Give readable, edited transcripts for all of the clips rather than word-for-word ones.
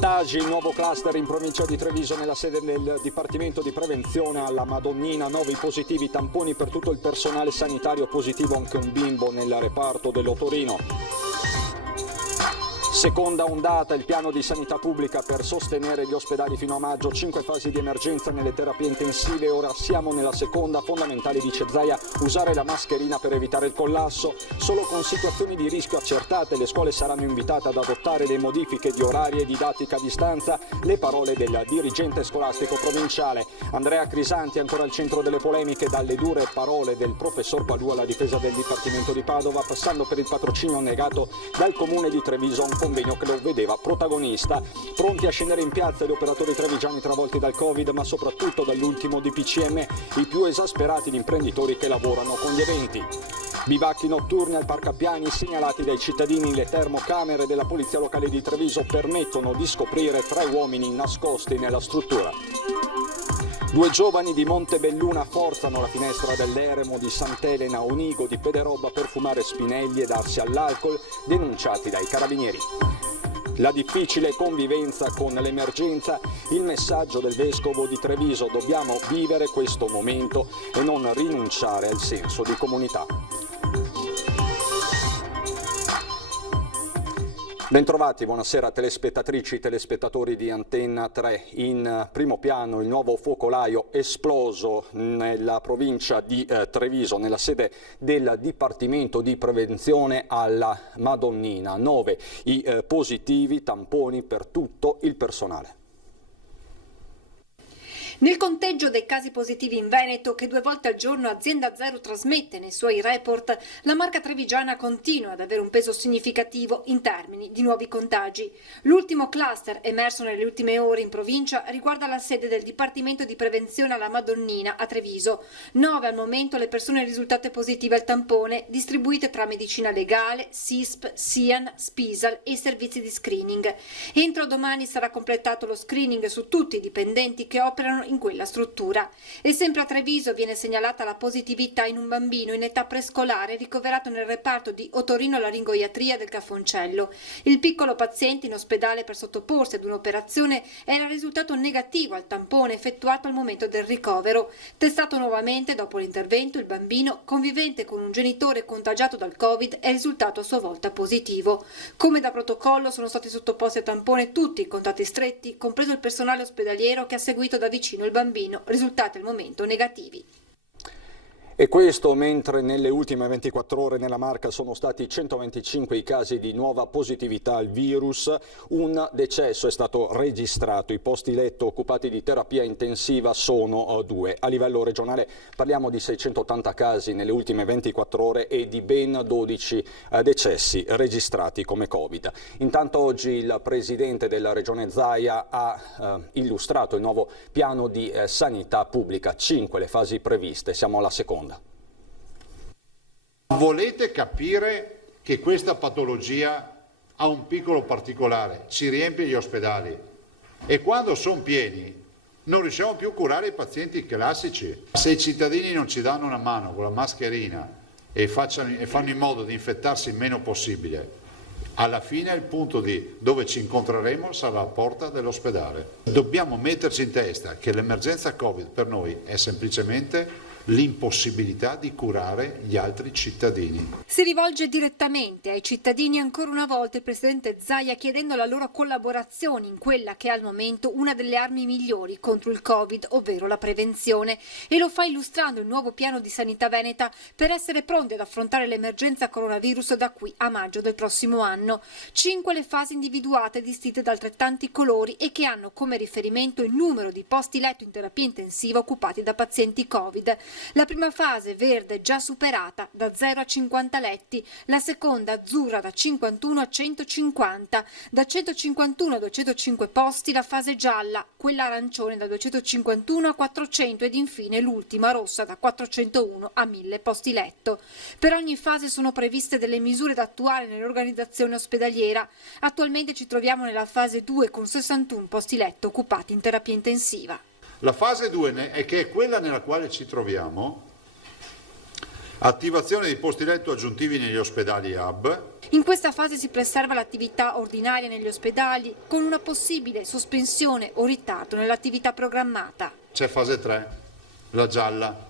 Contagi, il nuovo cluster in provincia di Treviso nella sede del Dipartimento di Prevenzione alla Madonnina, 9 positivi, tamponi per tutto il personale sanitario, positivo anche un bimbo nel reparto dell'Otorino. Seconda ondata, il piano di sanità pubblica per sostenere gli ospedali fino a maggio, 5 fasi di emergenza nelle terapie intensive, ora siamo nella seconda. Fondamentale, dice Zaia, usare la mascherina per evitare il collasso. Solo con situazioni di rischio accertate le scuole saranno invitate ad adottare le modifiche di orari e didattica a distanza. Le parole del dirigente scolastico provinciale. Andrea Crisanti ancora al centro delle polemiche, dalle dure parole del professor Palù alla difesa del Dipartimento di Padova, passando per il patrocinio negato dal comune di Treviso, un convegno che lo vedeva protagonista. Pronti a scendere in piazza gli operatori trevigiani travolti dal Covid, ma soprattutto dall'ultimo DPCM, i più esasperati gli imprenditori che lavorano con gli eventi. Bivacchi notturni al Parco Appiani segnalati dai cittadini. Le termocamere della Polizia Locale di Treviso permettono di scoprire 3 uomini nascosti nella struttura. 2 giovani di Montebelluna forzano la finestra dell'eremo di Sant'Elena Onigo di Pederobba per fumare spinelli e darsi all'alcol, denunciati dai carabinieri. La difficile convivenza con l'emergenza, il messaggio del vescovo di Treviso: dobbiamo vivere questo momento e non rinunciare al senso di comunità. Bentrovati, buonasera telespettatrici, telespettatori di Antenna 3. In primo piano il nuovo focolaio esploso nella provincia di Treviso, nella sede del Dipartimento di Prevenzione alla Madonnina. 9 i positivi, tamponi per tutto il personale. Nel conteggio dei casi positivi in Veneto, che 2 volte al giorno Azienda Zero trasmette nei suoi report, la marca trevigiana continua ad avere un peso significativo in termini di nuovi contagi. L'ultimo cluster emerso nelle ultime ore in provincia riguarda la sede del Dipartimento di Prevenzione alla Madonnina a Treviso. 9 al momento le persone risultate positive al tampone, distribuite tra medicina legale, SISP, SIAN, Spisal e servizi di screening. Entro domani sarà completato lo screening su tutti i dipendenti che operano in quella struttura. E sempre a Treviso viene segnalata la positività in un bambino in età prescolare ricoverato nel reparto di otorinolaringoiatria del Cafoncello. Il piccolo paziente in ospedale per sottoporsi ad un'operazione era risultato negativo al tampone effettuato al momento del ricovero. Testato nuovamente dopo l'intervento, il bambino, convivente con un genitore contagiato dal Covid, è risultato a sua volta positivo. Come da protocollo sono stati sottoposti a tampone tutti i contatti stretti, compreso il personale ospedaliero che ha seguito da vicino il bambino, risultati al momento negativi. E questo mentre nelle ultime 24 ore nella Marca sono stati 125 i casi di nuova positività al virus, un decesso è stato registrato, i posti letto occupati di terapia intensiva sono 2. A livello regionale parliamo di 680 casi nelle ultime 24 ore e di ben 12 decessi registrati come Covid. Intanto oggi il presidente della regione Zaia ha illustrato il nuovo piano di sanità pubblica, 5 le fasi previste, siamo alla seconda. Volete capire che questa patologia ha un piccolo particolare, ci riempie gli ospedali e quando sono pieni non riusciamo più a curare i pazienti classici. Se i cittadini non ci danno una mano con la mascherina e fanno in modo di infettarsi il meno possibile, alla fine il punto di dove ci incontreremo sarà la porta dell'ospedale. Dobbiamo metterci in testa che l'emergenza Covid per noi è semplicemente l'impossibilità di curare gli altri cittadini. Si rivolge direttamente ai cittadini ancora una volta il presidente Zaia, chiedendo la loro collaborazione in quella che è al momento una delle armi migliori contro il Covid, ovvero la prevenzione, e lo fa illustrando il nuovo piano di sanità veneta per essere pronti ad affrontare l'emergenza coronavirus da qui a maggio del prossimo anno. 5 le fasi individuate distinte da altrettanti colori e che hanno come riferimento il numero di posti letto in terapia intensiva occupati da pazienti Covid. La prima fase, verde, già superata, da 0 a 50 letti, la seconda, azzurra, da 51 a 150, da 151 a 205 posti la fase gialla, quella arancione da 251 a 400 ed infine l'ultima, rossa, da 401 a 1000 posti letto. Per ogni fase sono previste delle misure da attuare nell'organizzazione ospedaliera. Attualmente ci troviamo nella fase 2 con 61 posti letto occupati in terapia intensiva. La fase 2 che è quella nella quale ci troviamo, attivazione di posti letto aggiuntivi negli ospedali hub, In questa fase si preserva l'attività ordinaria negli ospedali con una possibile sospensione o ritardo nell'attività programmata. C'è fase 3, la gialla.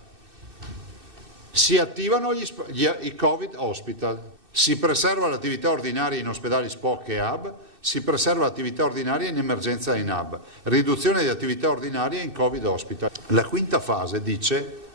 Si attivano i Covid hospital, si preserva l'attività ordinaria in ospedali SPOC e hub, si preserva l'attività ordinaria in emergenza in hub, riduzione di attività ordinaria in Covid hospital. La quinta fase dice,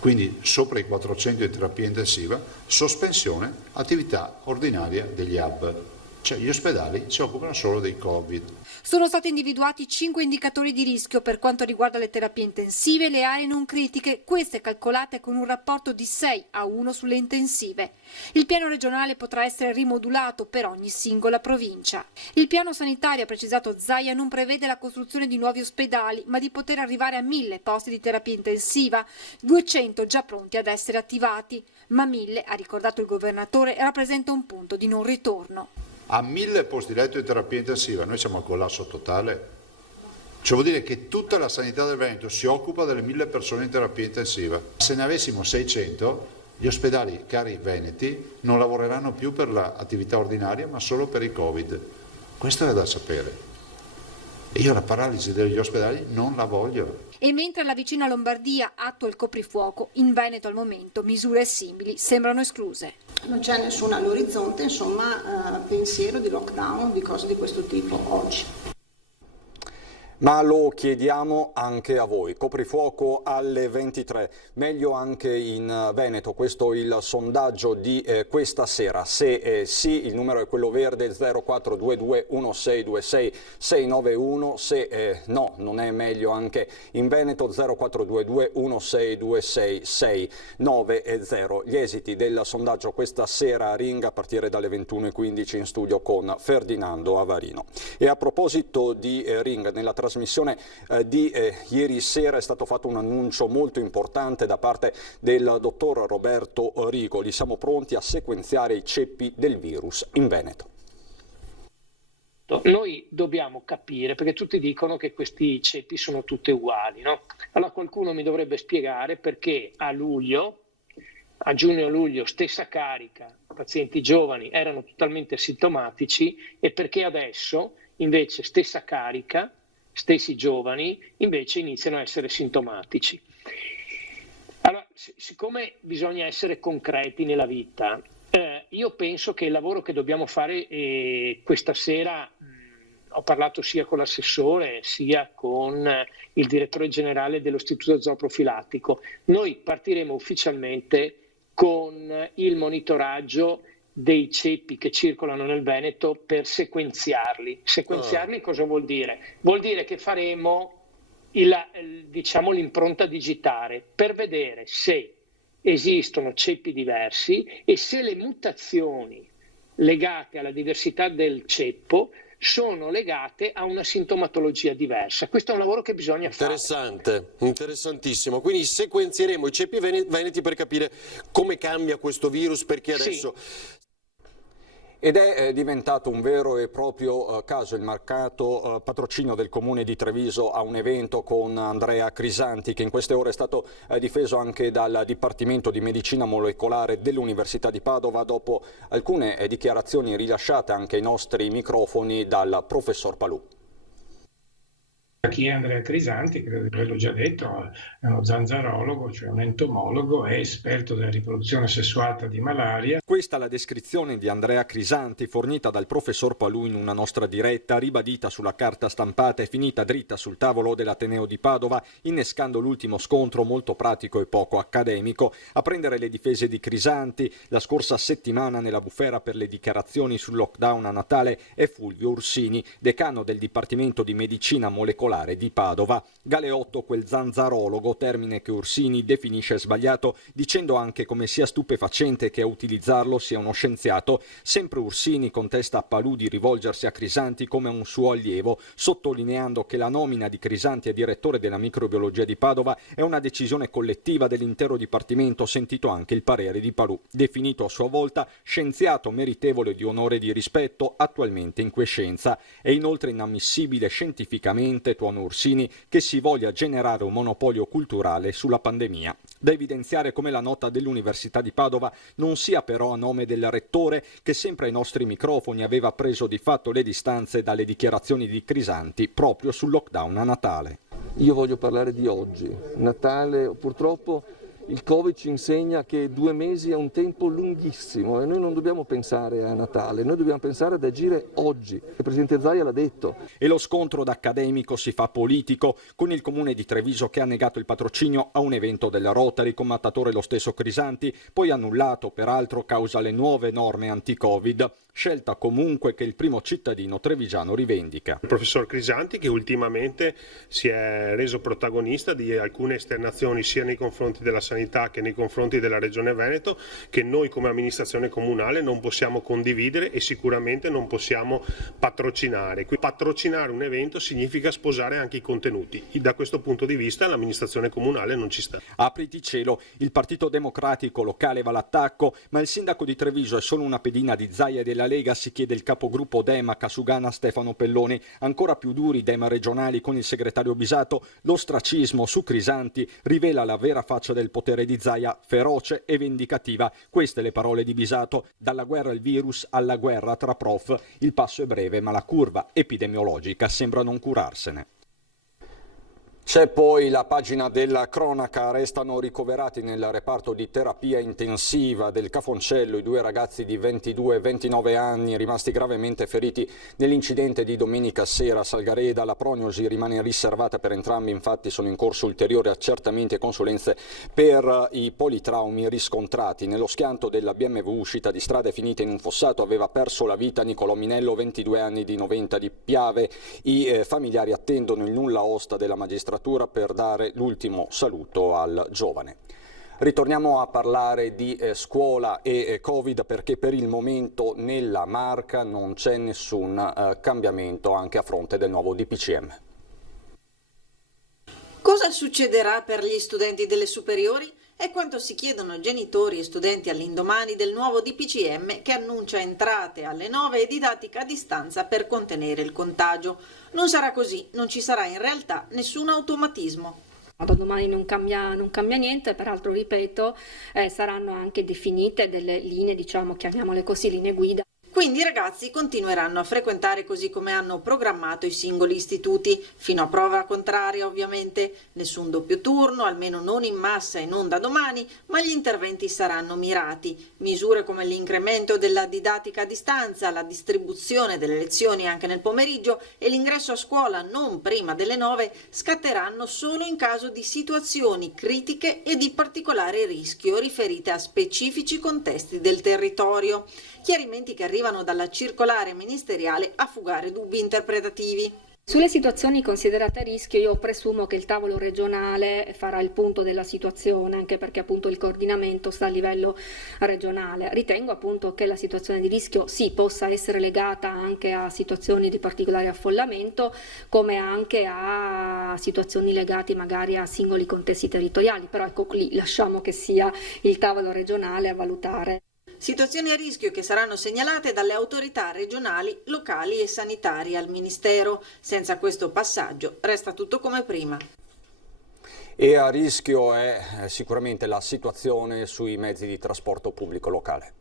quindi sopra i 400 di terapia intensiva, sospensione attività ordinaria degli hub. Cioè gli ospedali si occupano solo dei Covid. Sono stati individuati 5 indicatori di rischio per quanto riguarda le terapie intensive e le aree non critiche, queste calcolate con un rapporto di 6:1 sulle intensive. Il piano regionale potrà essere rimodulato per ogni singola provincia. Il piano sanitario, ha precisato Zaia, non prevede la costruzione di nuovi ospedali, ma di poter arrivare a 1.000 posti di terapia intensiva, 200 già pronti ad essere attivati. Ma 1.000, ha ricordato il governatore, rappresenta un punto di non ritorno. A 1.000 posti letto di terapia intensiva noi siamo al collasso totale. Cioè vuol dire che tutta la sanità del Veneto si occupa delle 1.000 persone in terapia intensiva. Se ne avessimo 600, gli ospedali, cari veneti, non lavoreranno più per l'attività ordinaria ma solo per i Covid. Questo è da sapere. E io la paralisi degli ospedali non la voglio. E mentre la vicina Lombardia attua il coprifuoco, in Veneto al momento misure simili sembrano escluse. Non c'è nessuno all'orizzonte, insomma, pensiero di lockdown, di cose di questo tipo oggi. Ma lo chiediamo anche a voi. Coprifuoco alle 23, meglio anche in Veneto, questo è il sondaggio di questa sera. Se sì, il numero è quello verde 0422 1626 691, se no, non è meglio anche in Veneto 0422 1626 690. Gli esiti del sondaggio questa sera a Ring a partire dalle 21:15 in studio con Ferdinando Avarino. E a proposito di Ring, nella trasmissione di ieri sera è stato fatto un annuncio molto importante da parte del dottor Roberto Rigoli. Siamo pronti a sequenziare i ceppi del virus in Veneto. Noi dobbiamo capire, perché tutti dicono che questi ceppi sono tutti uguali, no? Allora qualcuno mi dovrebbe spiegare perché a giugno-luglio, stessa carica, pazienti giovani erano totalmente asintomatici e perché adesso invece stessa carica, stessi giovani invece iniziano a essere sintomatici. Allora, siccome bisogna essere concreti nella vita, io penso che il lavoro che dobbiamo fare questa sera, ho parlato sia con l'assessore sia con il direttore generale dell'Istituto Zooprofilattico, noi partiremo ufficialmente con il monitoraggio dei ceppi che circolano nel Veneto per sequenziarli. Sequenziarli cosa vuol dire? Vuol dire che faremo l'impronta digitale per vedere se esistono ceppi diversi e se le mutazioni legate alla diversità del ceppo sono legate a una sintomatologia diversa. Questo è un lavoro che bisogna fare. Interessante, interessantissimo. Quindi sequenzieremo i ceppi veneti per capire come cambia questo virus, perché adesso... Sì. Ed è diventato un vero e proprio caso il marcato patrocinio del Comune di Treviso a un evento con Andrea Crisanti, che in queste ore è stato difeso anche dal Dipartimento di Medicina Molecolare dell'Università di Padova dopo alcune dichiarazioni rilasciate anche ai nostri microfoni dal professor Palù. Chi è Andrea Crisanti, credo di averlo già detto, è uno zanzarologo, cioè un entomologo, è esperto della riproduzione sessuata di malaria. Questa è la descrizione di Andrea Crisanti fornita dal professor Palù in una nostra diretta, ribadita sulla carta stampata e finita dritta sul tavolo dell'Ateneo di Padova, innescando l'ultimo scontro molto pratico e poco accademico. A prendere le difese di Crisanti la scorsa settimana nella bufera per le dichiarazioni sul lockdown a Natale è Fulvio Ursini, decano del Dipartimento di Medicina Molecolare di Padova. Galeotto, quel zanzarologo, termine che Ursini definisce sbagliato, dicendo anche come sia stupefacente che a utilizzarlo sia uno scienziato. Sempre Ursini contesta a Palù di rivolgersi a Crisanti come a un suo allievo, sottolineando che la nomina di Crisanti a direttore della microbiologia di Padova è una decisione collettiva dell'intero dipartimento, sentito anche il parere di Palù, definito a sua volta scienziato meritevole di onore e di rispetto, attualmente in quiescenza. È inoltre inammissibile scientificamente Tuono Ursini che si voglia generare un monopolio culturale sulla pandemia. Da evidenziare come la nota dell'Università di Padova non sia però a nome del rettore, che sempre ai nostri microfoni aveva preso di fatto le distanze dalle dichiarazioni di Crisanti proprio sul lockdown a Natale. Io voglio parlare di oggi. Natale, purtroppo il Covid ci insegna che 2 mesi è un tempo lunghissimo e noi non dobbiamo pensare a Natale, noi dobbiamo pensare ad agire oggi. Il Presidente Zaia l'ha detto. E lo scontro d'accademico si fa politico, con il comune di Treviso che ha negato il patrocinio a un evento della Rotary con mattatore lo stesso Crisanti, poi annullato peraltro causa le nuove norme anti-Covid. Scelta comunque che il primo cittadino trevigiano rivendica. Il professor Crisanti, che ultimamente si è reso protagonista di alcune esternazioni sia nei confronti della sanità che nei confronti della Regione Veneto, che noi come amministrazione comunale non possiamo condividere e sicuramente non possiamo patrocinare. Patrocinare un evento significa sposare anche i contenuti. Da questo punto di vista l'amministrazione comunale non ci sta. Apriti cielo, il Partito Democratico locale va all'attacco, ma il sindaco di Treviso è solo una pedina di Zaia e della Lega, si chiede il capogruppo Dema Casugana Stefano Pelloni. Ancora più duri Dema regionali con il segretario Bisato. L'ostracismo su Crisanti rivela la vera faccia del potere di Zaia, feroce e vendicativa. Queste le parole di Bisato. Dalla guerra al virus alla guerra tra prof. Il passo è breve, ma la curva epidemiologica sembra non curarsene. C'è poi la pagina della cronaca. Restano ricoverati nel reparto di terapia intensiva del Cafoncello i 2 ragazzi di 22 e 29 anni rimasti gravemente feriti nell'incidente di domenica sera a Salgareda. La prognosi rimane riservata per entrambi, infatti sono in corso ulteriori accertamenti e consulenze per i politraumi riscontrati. Nello schianto della BMW uscita di strada e finita in un fossato aveva perso la vita Nicolò Minello, 22 anni di Noventa di Piave. I familiari attendono il nulla osta della magistratura per dare l'ultimo saluto al giovane. Ritorniamo a parlare di scuola e Covid, perché per il momento nella Marca non c'è nessun cambiamento anche a fronte del nuovo DPCM. Cosa succederà per gli studenti delle superiori? È quanto si chiedono genitori e studenti all'indomani del nuovo DPCM che annuncia entrate alle 9 e didattica a distanza per contenere il contagio. Non sarà così, non ci sarà in realtà nessun automatismo. Da domani non cambia niente, peraltro ripeto, saranno anche definite delle linee, chiamiamole così, linee guida. Quindi i ragazzi continueranno a frequentare così come hanno programmato i singoli istituti, fino a prova contraria ovviamente. Nessun doppio turno, almeno non in massa e non da domani, ma gli interventi saranno mirati. Misure come l'incremento della didattica a distanza, la distribuzione delle lezioni anche nel pomeriggio e l'ingresso a scuola non prima delle 9 scatteranno solo in caso di situazioni critiche e di particolare rischio riferite a specifici contesti del territorio. Chiarimenti che arrivano dalla circolare ministeriale a fugare dubbi interpretativi. Sulle situazioni considerate a rischio io presumo che il tavolo regionale farà il punto della situazione, anche perché appunto il coordinamento sta a livello regionale. Ritengo appunto che la situazione di rischio sì possa essere legata anche a situazioni di particolare affollamento, come anche a situazioni legate magari a singoli contesti territoriali, però ecco lì lasciamo che sia il tavolo regionale a valutare. Situazioni a rischio che saranno segnalate dalle autorità regionali, locali e sanitarie al Ministero. Senza questo passaggio resta tutto come prima. E a rischio è sicuramente la situazione sui mezzi di trasporto pubblico locale.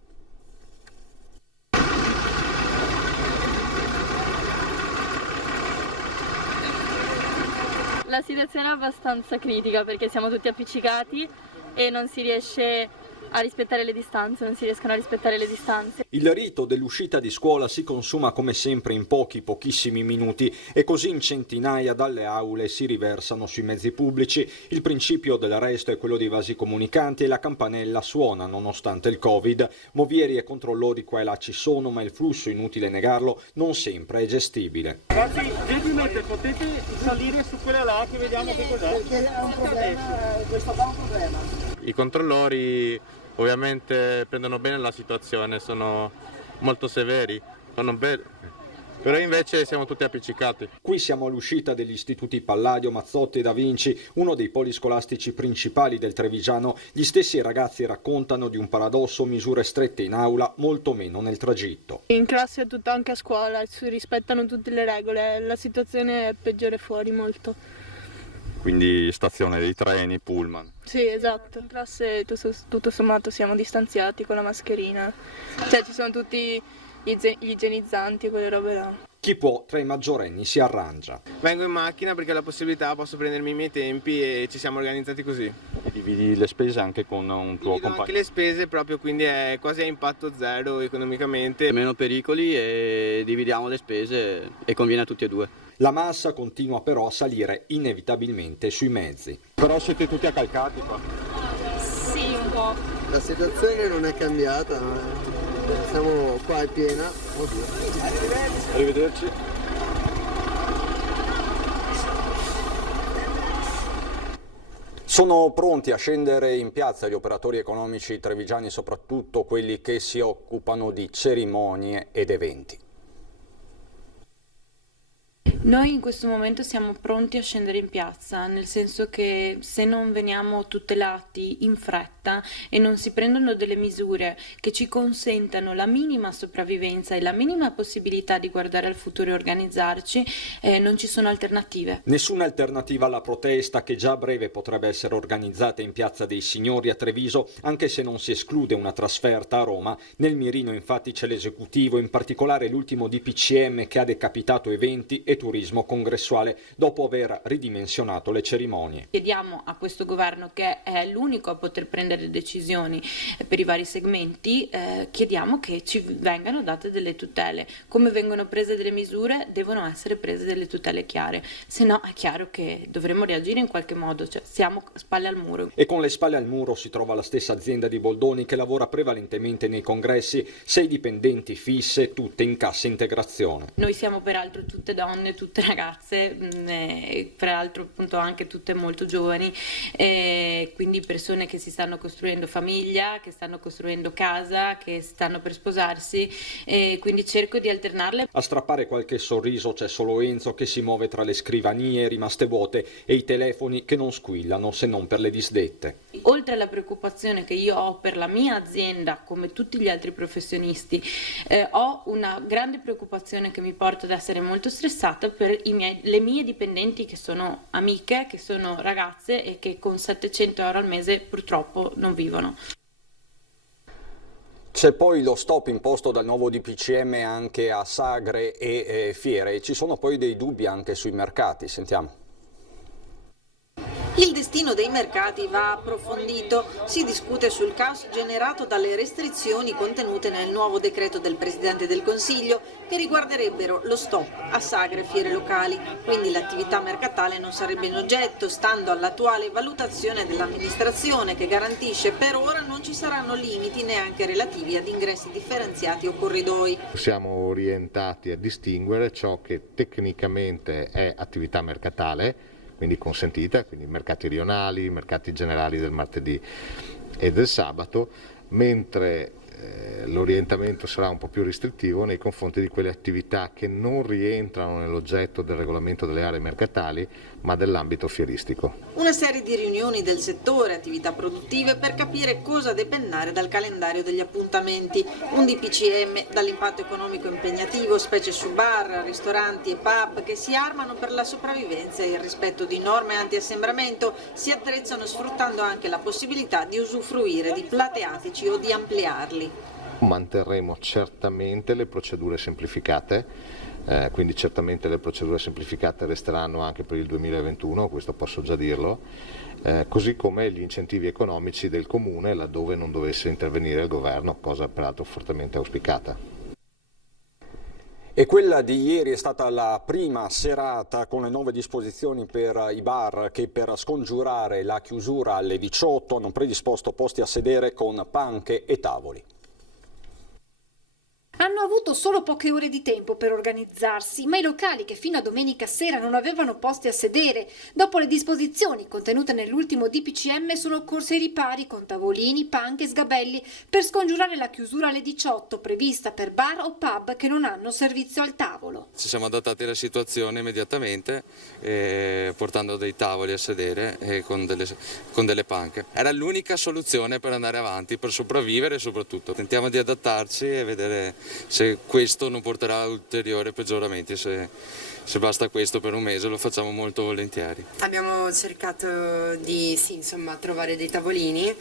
La situazione è abbastanza critica perché siamo tutti appiccicati e non si riesce a rispettare le distanze, non si riescono a rispettare le distanze. Il rito dell'uscita di scuola si consuma come sempre in pochissimi minuti e così in centinaia dalle aule si riversano sui mezzi pubblici. Il principio del resto è quello dei vasi comunicanti e la campanella suona nonostante il Covid. Movieri e controllori qua e là ci sono, ma il flusso, inutile negarlo, non sempre è gestibile. Ragazzi, gentilmente potete salire su quella là che vediamo che cos'è? Perché è un problema, questo qua è un problema. I controllori ovviamente prendono bene la situazione, sono molto severi, però invece siamo tutti appiccicati. Qui siamo all'uscita degli istituti Palladio, Mazzotti e Da Vinci, uno dei poli scolastici principali del Trevigiano. Gli stessi ragazzi raccontano di un paradosso: misure strette in aula, molto meno nel tragitto. In classe è tutto, anche a scuola, si rispettano tutte le regole, la situazione è peggiore fuori molto. Quindi stazione dei treni, pullman. Sì, esatto. In classe tutto sommato siamo distanziati con la mascherina, cioè ci sono tutti gli igienizzanti e quelle robe là. Chi può tra i maggiorenni si arrangia. Vengo in macchina perché ho la possibilità, posso prendermi i miei tempi e ci siamo organizzati così. E dividi le spese anche con un tuo compagno? Anche le spese proprio, quindi è quasi a impatto zero economicamente. Meno pericoli e dividiamo le spese e conviene a tutti e due. La massa continua però a salire inevitabilmente sui mezzi. Però siete tutti accalcati qua? Sì, un po'. La situazione non è cambiata, siamo qua è piena. Oddio. Arrivederci. Sono pronti a scendere in piazza gli operatori economici trevigiani, soprattutto quelli che si occupano di cerimonie ed eventi. Noi in questo momento siamo pronti a scendere in piazza, nel senso che se non veniamo tutelati in fretta e non si prendono delle misure che ci consentano la minima sopravvivenza e la minima possibilità di guardare al futuro e organizzarci, non ci sono alternative. Nessuna alternativa alla protesta, che già a breve potrebbe essere organizzata in Piazza dei Signori a Treviso, anche se non si esclude una trasferta a Roma. Nel mirino infatti c'è l'esecutivo, in particolare l'ultimo DPCM che ha decapitato eventi e turismo congressuale dopo aver ridimensionato le cerimonie. Chiediamo a questo governo, che è l'unico a poter prendere decisioni per i vari segmenti, chiediamo che ci vengano date delle tutele. Come vengono prese delle misure, devono essere prese delle tutele chiare, se no è chiaro che dovremo reagire in qualche modo, cioè siamo spalle al muro. E con le spalle al muro si trova la stessa azienda di Boldoni, che lavora prevalentemente nei congressi, 6 dipendenti fisse, tutte in cassa integrazione. Noi siamo peraltro tutte donne, tutte ragazze, tra l'altro appunto anche tutte molto giovani, quindi persone che si stanno costruendo famiglia, che stanno costruendo casa, che stanno per sposarsi, quindi cerco di alternarle. A strappare qualche sorriso c'è solo Enzo, che si muove tra le scrivanie rimaste vuote e i telefoni che non squillano se non per le disdette. Oltre alla preoccupazione che io ho per la mia azienda, come tutti gli altri professionisti, ho una grande preoccupazione che mi porta ad essere molto stressata per le mie dipendenti, che sono amiche, che sono ragazze e che con 700 euro al mese purtroppo non vivono. C'è poi lo stop imposto dal nuovo DPCM anche a sagre e fiere. Ci sono poi dei dubbi anche sui mercati, sentiamo. Il destino dei mercati va approfondito. Si discute sul caos generato dalle restrizioni contenute nel nuovo decreto del Presidente del Consiglio, che riguarderebbero lo stop a sagre e fiere locali. Quindi l'attività mercatale non sarebbe in oggetto, stando all'attuale valutazione dell'amministrazione, che garantisce per ora non ci saranno limiti neanche relativi ad ingressi differenziati o corridoi. Siamo orientati a distinguere ciò che tecnicamente è attività mercatale, quindi consentita, quindi mercati rionali, mercati generali del martedì e del sabato, mentre l'orientamento sarà un po' più restrittivo nei confronti di quelle attività che non rientrano nell'oggetto del regolamento delle aree mercatali, ma dell'ambito fieristico. Una serie di riunioni del settore, attività produttive, per capire cosa depennare dal calendario degli appuntamenti. Un DPCM dall'impatto economico impegnativo, specie su bar, ristoranti e pub, che si armano per la sopravvivenza e il rispetto di norme anti-assembramento, si attrezzano sfruttando anche la possibilità di usufruire di plateatici o di ampliarli. Manterremo certamente le procedure semplificate, quindi certamente le procedure semplificate resteranno anche per il 2021, questo posso già dirlo, così come gli incentivi economici del Comune laddove non dovesse intervenire il Governo, cosa peraltro fortemente auspicata. E quella di ieri è stata la prima serata con le nuove disposizioni per i bar, che per scongiurare la chiusura alle 18 hanno predisposto posti a sedere con panche e tavoli. Hanno avuto solo poche ore di tempo per organizzarsi, ma i locali che fino a domenica sera non avevano posti a sedere, dopo le disposizioni contenute nell'ultimo DPCM, sono corsi ai ripari con tavolini, panche e sgabelli per scongiurare la chiusura alle 18 prevista per bar o pub che non hanno servizio al tavolo. Ci siamo adattati alla situazione immediatamente, portando dei tavoli a sedere e con delle panche. Era l'unica soluzione per andare avanti, per sopravvivere soprattutto. Tentiamo di adattarci e vedere se questo non porterà a ulteriori peggioramenti. Se basta questo per un mese lo facciamo molto volentieri. Abbiamo cercato di trovare dei tavolini,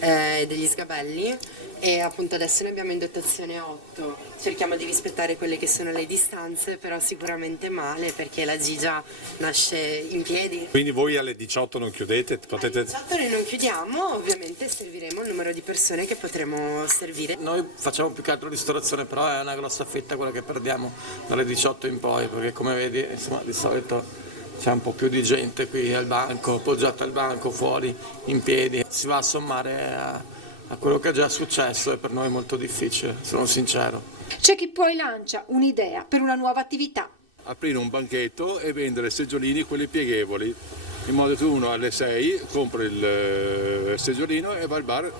degli sgabelli, e appunto adesso ne abbiamo in dotazione 8. Cerchiamo di rispettare quelle che sono le distanze, però sicuramente male perché la Gigia nasce in piedi. Quindi voi alle 18 non chiudete? Alle 18 noi non chiudiamo, ovviamente serviremo il numero di persone che potremo servire. Noi facciamo più che altro ristorazione, però è una grossa fetta quella che perdiamo dalle 18 in poi, perché come vedi di solito c'è un po' più di gente qui al banco, appoggiata al banco, fuori, in piedi. Si va a sommare a quello che è già successo e per noi è molto difficile, sono sincero. C'è chi poi lancia un'idea per una nuova attività. Aprire un banchetto e vendere seggiolini, quelli pieghevoli, in modo che uno alle 6 compra il seggiolino e va al bar,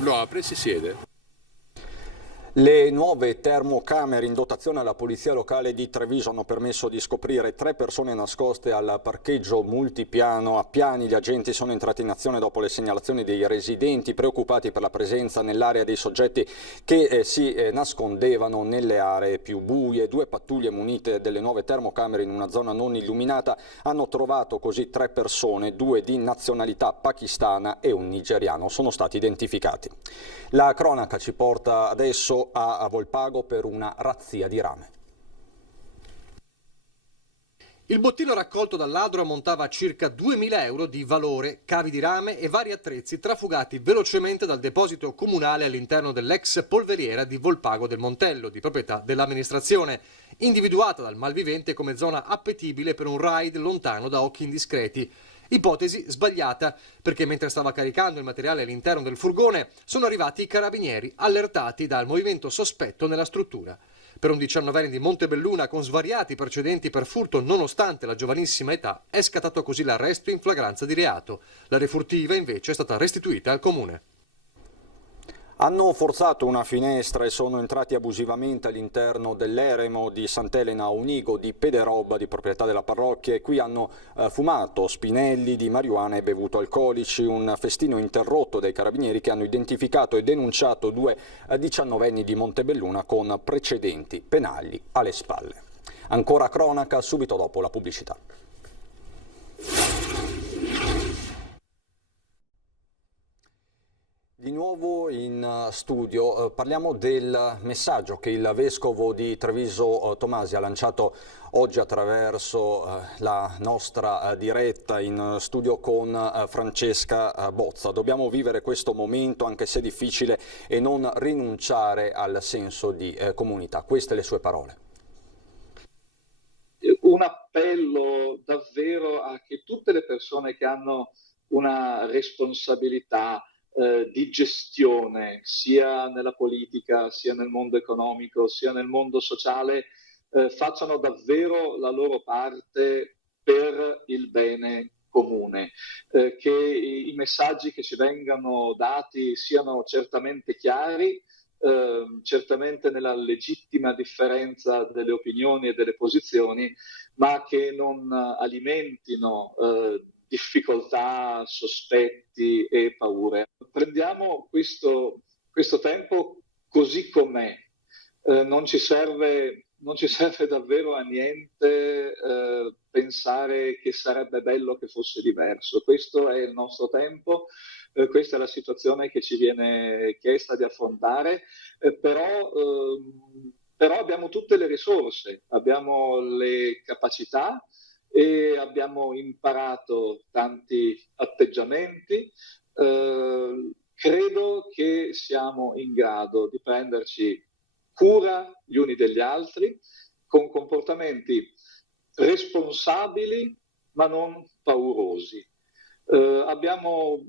lo apre e si siede. Le nuove termocamere in dotazione alla Polizia Locale di Treviso hanno permesso di scoprire 3 persone nascoste al parcheggio multipiano a Piani. Gli agenti sono entrati in azione dopo le segnalazioni dei residenti preoccupati per la presenza nell'area dei soggetti che si nascondevano nelle aree più buie. 2 pattuglie munite delle nuove termocamere in una zona non illuminata hanno trovato così 3 persone, 2 di nazionalità pakistana e un nigeriano. Sono stati identificati. La cronaca ci porta adesso a Volpago per una razzia di rame. Il bottino raccolto dal ladro ammontava a circa 2.000 euro di valore, cavi di rame e vari attrezzi trafugati velocemente dal deposito comunale all'interno dell'ex polveriera di Volpago del Montello, di proprietà dell'amministrazione, individuata dal malvivente come zona appetibile per un raid lontano da occhi indiscreti. Ipotesi sbagliata, perché mentre stava caricando il materiale all'interno del furgone sono arrivati i carabinieri allertati dal movimento sospetto nella struttura. Per un 19enne di Montebelluna con svariati precedenti per furto nonostante la giovanissima età è scattato così l'arresto in flagranza di reato. La refurtiva invece è stata restituita al comune. Hanno forzato una finestra e sono entrati abusivamente all'interno dell'eremo di Sant'Elena a Unigo di Pederobba, di proprietà della parrocchia, e qui hanno fumato spinelli di marijuana e bevuto alcolici, un festino interrotto dai carabinieri che hanno identificato e denunciato 2 19enni di Montebelluna con precedenti penali alle spalle. Ancora cronaca subito dopo la pubblicità. Di nuovo in studio parliamo del messaggio che il vescovo di Treviso Tomasi ha lanciato oggi attraverso la nostra diretta in studio con Francesca Bozza. Dobbiamo vivere questo momento anche se difficile e non rinunciare al senso di comunità. Queste le sue parole. Un appello davvero a che tutte le persone che hanno una responsabilità di gestione, sia nella politica, sia nel mondo economico, sia nel mondo sociale, facciano davvero la loro parte per il bene comune, che i messaggi che ci vengano dati siano certamente chiari, certamente nella legittima differenza delle opinioni e delle posizioni, ma che non alimentino difficoltà, sospetti e paure. Prendiamo questo tempo così com'è, non ci serve davvero a niente pensare che sarebbe bello che fosse diverso. Questo è il nostro tempo, questa è la situazione che ci viene chiesta di affrontare, però abbiamo tutte le risorse, abbiamo le capacità, e abbiamo imparato tanti atteggiamenti. Credo che siamo in grado di prenderci cura gli uni degli altri con comportamenti responsabili ma non paurosi. Abbiamo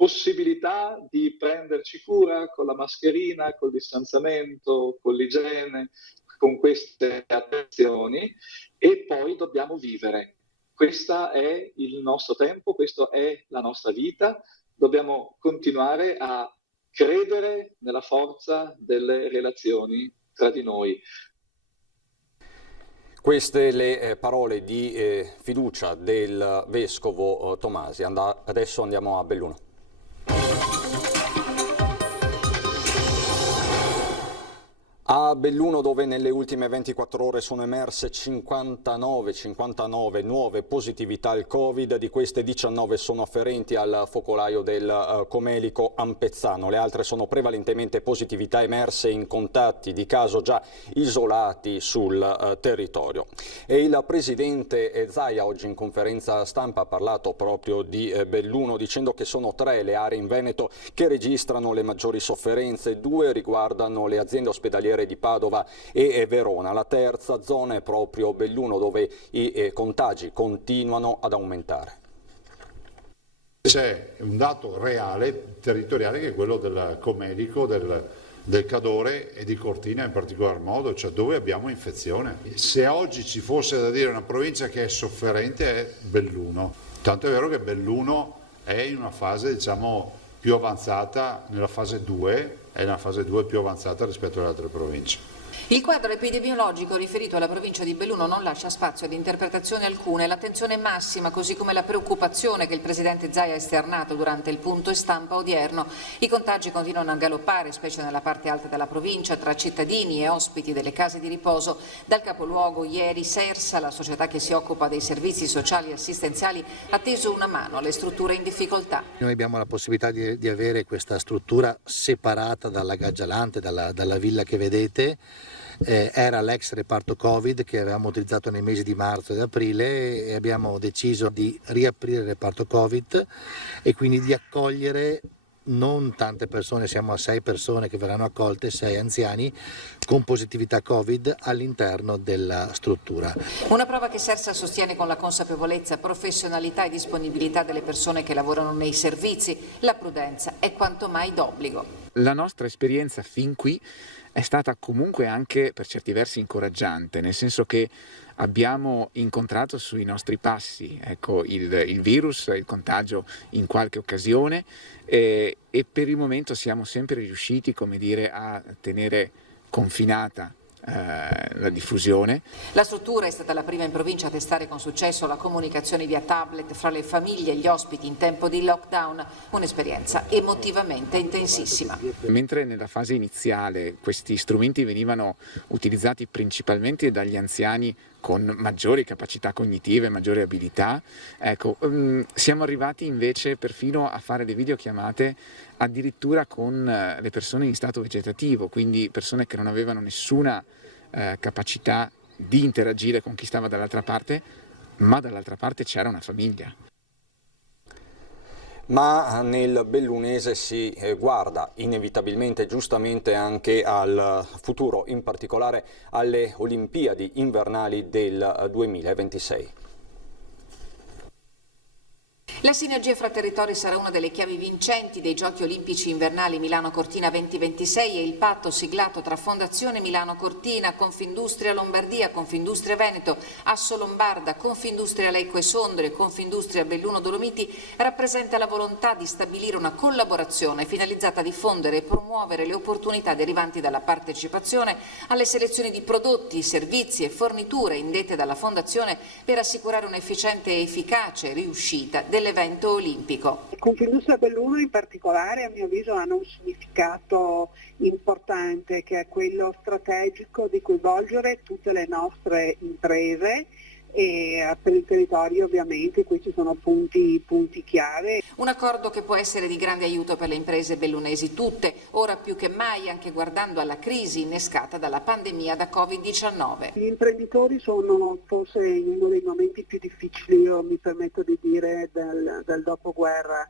possibilità di prenderci cura con la mascherina, col distanziamento, con l'igiene, con queste attenzioni, e poi dobbiamo vivere. Questo è il nostro tempo, questa è la nostra vita, dobbiamo continuare a credere nella forza delle relazioni tra di noi. Queste le parole di fiducia del Vescovo Tomasi. Adesso andiamo a Belluno. A Belluno, dove nelle ultime 24 ore sono emerse 59 nuove positività al Covid, di queste 19 sono afferenti al focolaio del Comelico Ampezzano. Le altre sono prevalentemente positività emerse in contatti di caso già isolati sul territorio. E il presidente Zaia oggi in conferenza stampa ha parlato proprio di Belluno, dicendo che sono 3 le aree in Veneto che registrano le maggiori sofferenze. 2 riguardano le aziende ospedaliere di Padova e Verona. La terza zona è proprio Belluno, dove i contagi continuano ad aumentare. C'è un dato reale territoriale che è quello del Comelico, del Cadore e di Cortina in particolar modo, cioè dove abbiamo infezione. Se oggi ci fosse da dire una provincia che è sofferente è Belluno. Tanto è vero che Belluno è in una fase, diciamo, più avanzata, nella fase 2, è una fase 2 più avanzata rispetto alle altre province. Il quadro epidemiologico riferito alla provincia di Belluno non lascia spazio ad interpretazioni alcune. L'attenzione massima, così come la preoccupazione che il presidente Zaia ha esternato durante il punto stampa odierno. I contagi continuano a galoppare, specie nella parte alta della provincia, tra cittadini e ospiti delle case di riposo. Dal capoluogo ieri Sersa, la società che si occupa dei servizi sociali e assistenziali, ha teso una mano alle strutture in difficoltà. Noi abbiamo la possibilità di avere questa struttura separata dalla Gaggialante, dalla villa che vedete. Era l'ex reparto Covid che avevamo utilizzato nei mesi di marzo ed aprile, e abbiamo deciso di riaprire il reparto Covid e quindi di accogliere non tante persone, siamo a 6 persone che verranno accolte, 6 anziani con positività Covid all'interno della struttura. Una prova che Sersa sostiene con la consapevolezza, professionalità e disponibilità delle persone che lavorano nei servizi. La prudenza è quanto mai d'obbligo. La nostra esperienza fin qui è stata comunque anche per certi versi incoraggiante, nel senso che abbiamo incontrato sui nostri passi, ecco, il virus, il contagio in qualche occasione, e per il momento siamo sempre riusciti, come dire, a tenere confinata la diffusione. La struttura è stata la prima in provincia a testare con successo la comunicazione via tablet fra le famiglie e gli ospiti in tempo di lockdown, un'esperienza emotivamente intensissima. Mentre nella fase iniziale questi strumenti venivano utilizzati principalmente dagli anziani con maggiori capacità cognitive, maggiori abilità, ecco, siamo arrivati invece perfino a fare le videochiamate addirittura con le persone in stato vegetativo, quindi persone che non avevano nessuna capacità di interagire con chi stava dall'altra parte, ma dall'altra parte c'era una famiglia. Ma nel bellunese si guarda inevitabilmente, giustamente, anche al futuro, in particolare alle Olimpiadi invernali del 2026. La sinergia fra territori sarà una delle chiavi vincenti dei Giochi Olimpici Invernali Milano-Cortina 2026 e il patto siglato tra Fondazione Milano-Cortina, Confindustria Lombardia, Confindustria Veneto, Asso Lombarda, Confindustria Lecco e Sondrio e Confindustria Belluno Dolomiti rappresenta la volontà di stabilire una collaborazione finalizzata a diffondere e promuovere le opportunità derivanti dalla partecipazione alle selezioni di prodotti, servizi e forniture indette dalla Fondazione per assicurare un'efficiente e efficace riuscita dell'evento olimpico. Confindustria Belluno in particolare, a mio avviso, hanno un significato importante, che è quello strategico di coinvolgere tutte le nostre imprese, e per il territorio ovviamente questi sono punti chiave. Un accordo che può essere di grande aiuto per le imprese bellunesi tutte, ora più che mai anche guardando alla crisi innescata dalla pandemia da Covid-19. Gli imprenditori sono forse in uno dei momenti più difficili, io mi permetto di dire, del dopoguerra.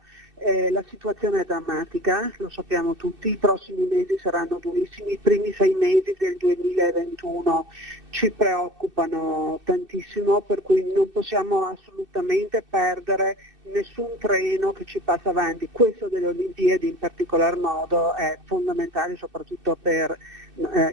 La situazione è drammatica, lo sappiamo tutti, i prossimi mesi saranno durissimi, i primi 6 mesi del 2021 ci preoccupano tantissimo, per cui non possiamo assolutamente perdere nessun treno che ci passa avanti. Questo delle Olimpiadi in particolar modo è fondamentale soprattutto per,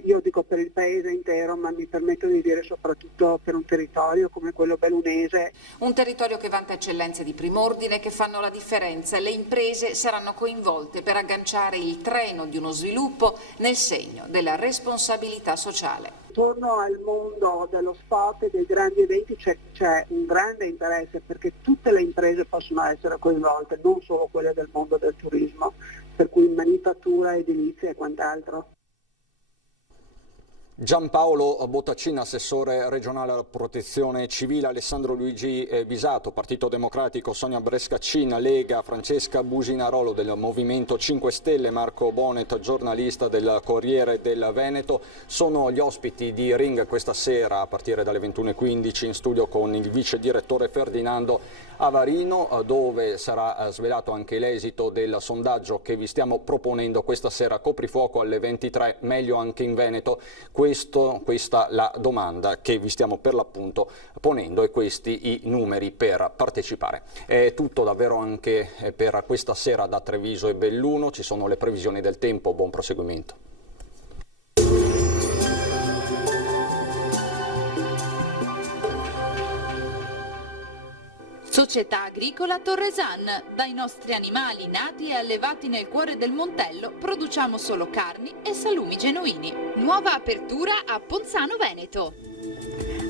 io dico per il paese intero, ma mi permetto di dire soprattutto per un territorio come quello bellunese. Un territorio che vanta eccellenze di prim'ordine che fanno la differenza. Le imprese saranno coinvolte per agganciare il treno di uno sviluppo nel segno della responsabilità sociale. Intorno al mondo dello sport e dei grandi eventi c'è un grande interesse perché tutte le imprese possono essere coinvolte, non solo quelle del mondo del turismo, per cui manifattura, edilizia e quant'altro. Giampaolo Bottacin, assessore regionale alla protezione civile, Alessandro Luigi Bisato, Partito Democratico, Sonia Brescaccin, Lega, Francesca Businarolo del Movimento 5 Stelle, Marco Bonet, giornalista del Corriere del Veneto, sono gli ospiti di Ring questa sera a partire dalle 21:15 in studio con il vice direttore Ferdinando Avarino, dove sarà svelato anche l'esito del sondaggio che vi stiamo proponendo questa sera, coprifuoco alle 23, meglio anche in Veneto. Questa la domanda che vi stiamo per l'appunto ponendo e questi i numeri per partecipare. È tutto davvero anche per questa sera da Treviso e Belluno, ci sono le previsioni del tempo, buon proseguimento. Società Agricola Torresan. Dai nostri animali nati e allevati nel cuore del Montello produciamo solo carni e salumi genuini. Nuova apertura a Ponzano Veneto.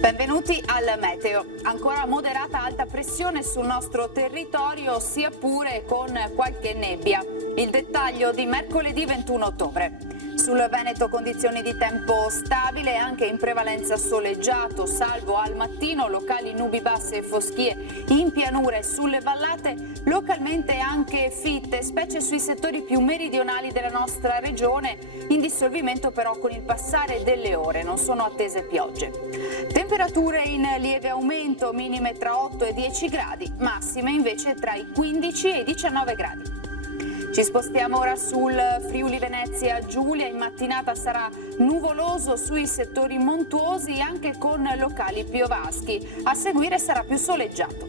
Benvenuti al meteo. Ancora moderata alta pressione sul nostro territorio, sia pure con qualche nebbia. Il dettaglio di mercoledì 21 ottobre. Sul Veneto condizioni di tempo stabile, anche in prevalenza soleggiato, salvo al mattino locali nubi basse e foschie in pianura e sulle vallate, localmente anche fitte, specie sui settori più meridionali della nostra regione, in dissolvimento però con il passare delle ore, non sono attese piogge. Temperature in lieve aumento, minime tra 8 e 10 gradi, massime invece tra i 15 e i 19 gradi. Ci spostiamo ora sul Friuli Venezia Giulia, in mattinata sarà nuvoloso sui settori montuosi anche con locali piovaschi, a seguire sarà più soleggiato.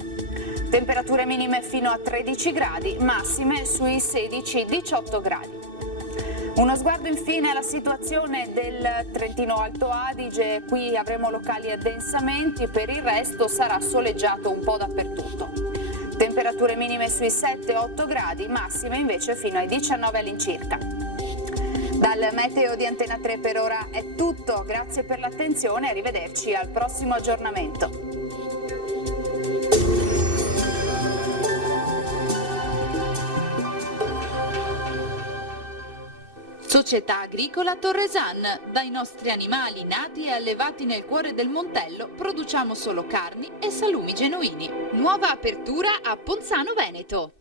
Temperature minime fino a 13 gradi, massime sui 16-18 gradi. Uno sguardo infine alla situazione del Trentino Alto Adige, qui avremo locali addensamenti, per il resto sarà soleggiato un po' dappertutto. Temperature minime sui 7-8 gradi, massime invece fino ai 19 all'incirca. Dal meteo di Antena 3 per ora è tutto, grazie per l'attenzione e arrivederci al prossimo aggiornamento. Società Agricola Torresan. Dai nostri animali nati e allevati nel cuore del Montello produciamo solo carni e salumi genuini. Nuova apertura a Ponzano Veneto.